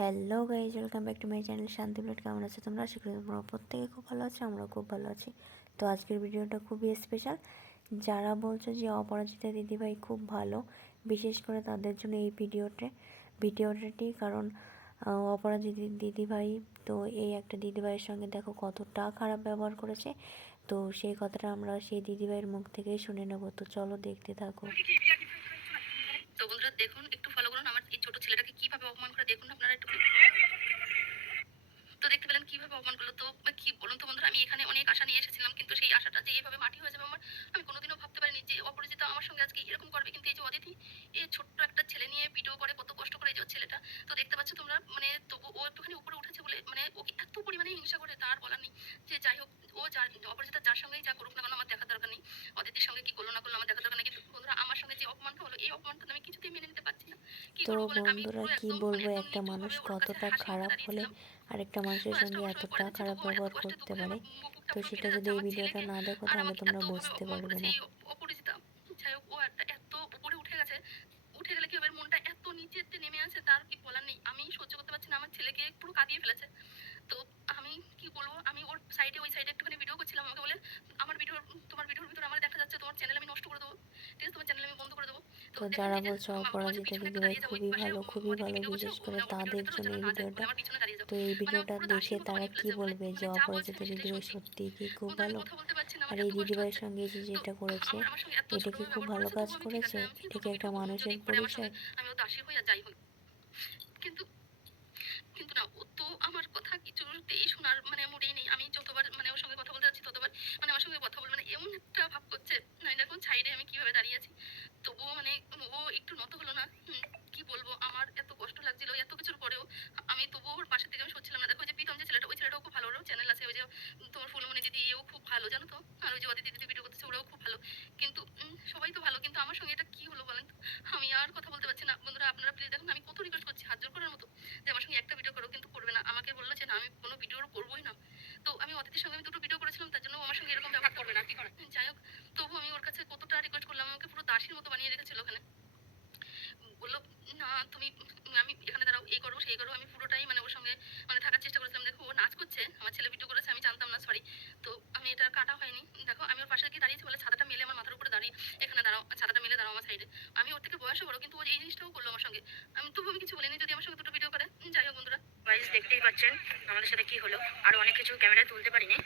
Hello guys welcome back to my channel Shanti plate কেমন আছে তোমরা? আশা করি তোমরা প্রত্যেকে খুব ভালো আছো আমরা খুব ভালো আছি। তো আজকের ভিডিওটা খুবই স্পেশাল যারা বলছো যে অপরাজিতা দিদিভাই খুব ভালো, বিশেষ করে তাদের জন্য এই ভিডিওটা। ভিডিওটাটি কারণ অপরাজিতা দিদিভাই, তো এই একটা দিদিভাইয়ের সঙ্গে দেখো কতটা খারাপ ব্যবহার করেছে। তো সেই কথাটা আমরা সেই দিদিভাইয়ের মুখ থেকেই শুনে নেব। তো চলো দেখতে থাকো। তো বন্ধুরা দেখুন, একটু ফলো করুন আমার এই ছোট ছেলেটাকে কীভাবে অপমান করে, দেখুন আপনারা একটু তো দেখতে পেলেন কীভাবে অপমান করল। তো কি বলুন তো বন্ধুরা, আমি এখানে অনেক আশা নিয়ে এসেছিলাম, কিন্তু সেই আশাটা যে এইভাবে মাটি হয়ে যাবে আমার, আমি কোনোদিনও ভাবতে পারিনি যে অপরিচিত আমার সঙ্গে আজকে এরকম করবে। কিন্তু এই যে অদিতি এই ছোট্ট একটা ছেলে নিয়ে ভিডিও করে, কত কষ্ট করে যে ছেলেটা। তো দেখতে পাচ্ছ তোমরা মানে তবু ও একটুখানি উপরে উঠেছে বলে মানে ওকে এত পরিমাণে হিংসা করে, তার বলার নেই। যে যাই হোক, ও যার, অপরিচিতা যার সঙ্গেই যা করুক না কেন, আমার দেখার দরকার নেই অদিতির সঙ্গে কি করল না করল আমার দেখার দরকার নেই কিন্তু বন্ধুরা আমার সঙ্গে যে অপমানটা হলো এই অপমানটা তো আমি কিছুতেই মেনে নিতে পারছি না কি তো বন্ধুরা কি বলব মানে একটা মানুষ কতটা খারাপ হলে। আরেকটা মানুষের সঙ্গে এতটা খারাপ ব্যবহার করতে পারে? তো সেটা যদি এই ভিডিওটা না দেখো তাহলে তোমরা বুঝতে পারবে না। যাই হোক ও একটা এত উপরে উঠে গেছে উঠে গেলে কি হবে? মনটা এত নিচেতে নেমে আছে তার কি বলার নেই? আমি সহ্য করতে পারছি না আমার ছেলেকে পুরো কাঁদিয়ে ফেলেছে তো আমি কি বলব আমি ওর সাইডে ওই সাইডে একটুখানি ভিডিও করছিলাম আমাকে বলে আমার ভিডিও তোমার ভিডিওর ভিতরে আমার দেখা যাচ্ছে তোমার চ্যানেল আমি নষ্ট করে দেবো ঠিক আছে তোমার চ্যানেল আমি বন্ধ করে দেবো তো যারা বলছো অপরাজিতা পিছনে দিদিভাই খুবই ভালো খুবই ভালো, বিশেষ করে তাদের জন্য এই ভিডিওটা। তো এই ভিডিওটা দেখে তারা কি বলবে যে অপরাজিতা সেটাই দিদিভাই সত্যি কি খুব ভালো? আর এই এত কষ্ট দিদিভাইয়ের সঙ্গে যে যেটা করেছে, এটা কি খুব ভালো কাজ করেছে? এটা কি একটা মানুষের পরিচয়? কিন্তু কিন্তু না, ও তো আমার কথা কিছুতেই শোনার মানে মুডেই নেই। আমি যতবার মানে ওর সঙ্গে কথা বলতে যাচ্ছি ততবার মানে আমার সঙ্গে কথা বলবে না এমন একটা ভাব করছে না দেখুন সাইডে আমি কীভাবে দাঁড়িয়ে আছি তবুও মানে ও একটু নত হলো না হুম, কি বলব আমার এত কষ্ট লাগছিল এত কিছুর পরেও আমি তবুও ওর পাশে থেকে আমি সরছিলাম না দেখো ওই যে প্রীতম যে ছেলেটা ওই ছেলেটাও খুব ভালো ওরও চ্যানেল আছে ওই যে তোমার ফুলমণি দিদি এও খুব ভালো জানো তো আর ওই যে অদিতি দিদি ভিডিও করতেছে, ওরাও খুব ভালো। কিন্তু সবাই তো ভালো, কিন্তু আমার সঙ্গে এটা কি হলো বলেন আমি আর কথা বলতে পারছি না। বন্ধুরা, আপনারা প্লিজ দেখুন, আমি কত রিকোয়েস্ট করছি, হাত জোর করার মতো যে আমার সঙ্গে একটা ভিডিও করো, কিন্তু করবে না। আমাকে বলল যে, না, আমি কোনো ভিডিও করবোই না। তো আমি অদিতির সঙ্গে আমি দুটো ভিডিও করেছিলাম, তার জন্য আমার সঙ্গে এরকম ব্যবহার করবে না। কি করে যাই হোক, তবু আমি ওর কাছে কতটা রিকোয়েস্ট করলাম, আমাকে পুরো দাসীর মতো বানিয়ে রেখেছিল ওখানে। বলল, না, তুমি আমি এখানে দাঁড়াও, এই করো, সেই করো। আমি পুরোটাই মানে ওর সঙ্গে মানে থাকার চেষ্টা করেছিলাম। দেখো, ও নাচ করছে, আমার ছেলে ভিডিও করেছে, আমি জানতাম না সরি তো আমি এটা কাটা হয়নি। দেখো, আমি ওর পাশে গিয়ে দাঁড়িয়েছি বলে ছাতাটা মেলে আমার মাথার উপরে দাঁড়িয়ে, এখানে দাঁড়াও, ছাতাটা মেলে দাঁড়াও আমার সাইডে আমি ওর থেকে বয়সে বড়, কিন্তু ও এই জিনিসটাও করল আমার সঙ্গে। আমি তবু আমি কিছু বলিনি, যদি আমার সঙ্গে দুটো ভিডিও করে। যাই হোক বন্ধুরা। দেখতেই পাচ্ছেন আমাদের সাথে কি হলো। আরও অনেক কিছু ক্যামেরায় তুলতে পারিনি।